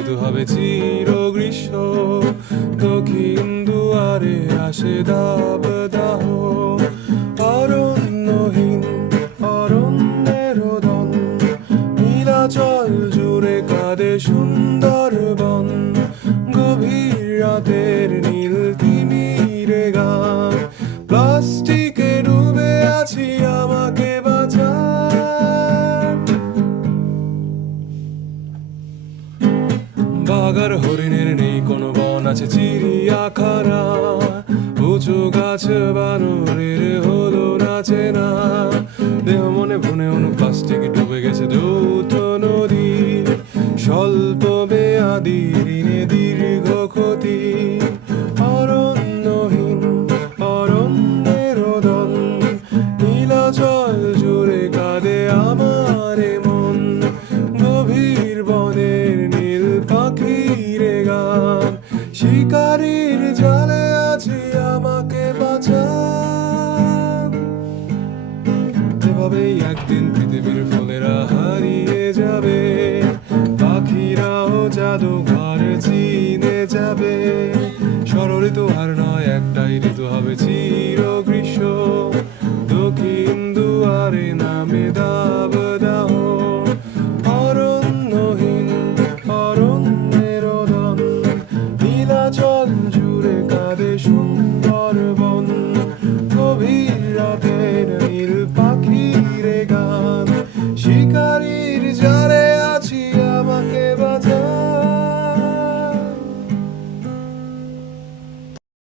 ঋতু হবে চির গ্রীষ্ম, দক্ষিণ দুয়ারে আসে দাবদাহ। অরণ্যহীন অরণ্যের রোদন, নীলাচল জুড়ে কাঁদে সুন্দরবন। গভীর রাতের নীল তিমিরে গান, প্লাস্টিকে ডুবে আছি আমাকে বাঁচান। বাগার হরিণের নেই কোনো বন, আছে চিড়িয়াখানা। উঁচু গাছ বানরের হলো নাচে না। দেহ মনে ভুনে অনু প্লাস্টিক ডুবে গেছে দ্রুত নদী। স্বল্প মেয়াদি ঋণে দীর্ঘ ক্ষতি। অরণ্যহীন অরণ্যের রোদন, নীলাচল জুড়ে কাঁদে আমার মন। গভীর বনের নীল পাখিরে গান, শিকারীর জালে আছি আমাকে বাঁচান। এভাবেই একদিন পৃথিবীর ফুলেরা হারিয়ে যাবে, পাখিরাও জাদুঘর চিনে যাবে। ষড় ঋতু আর নয়, একটাই ঋতু হবে চির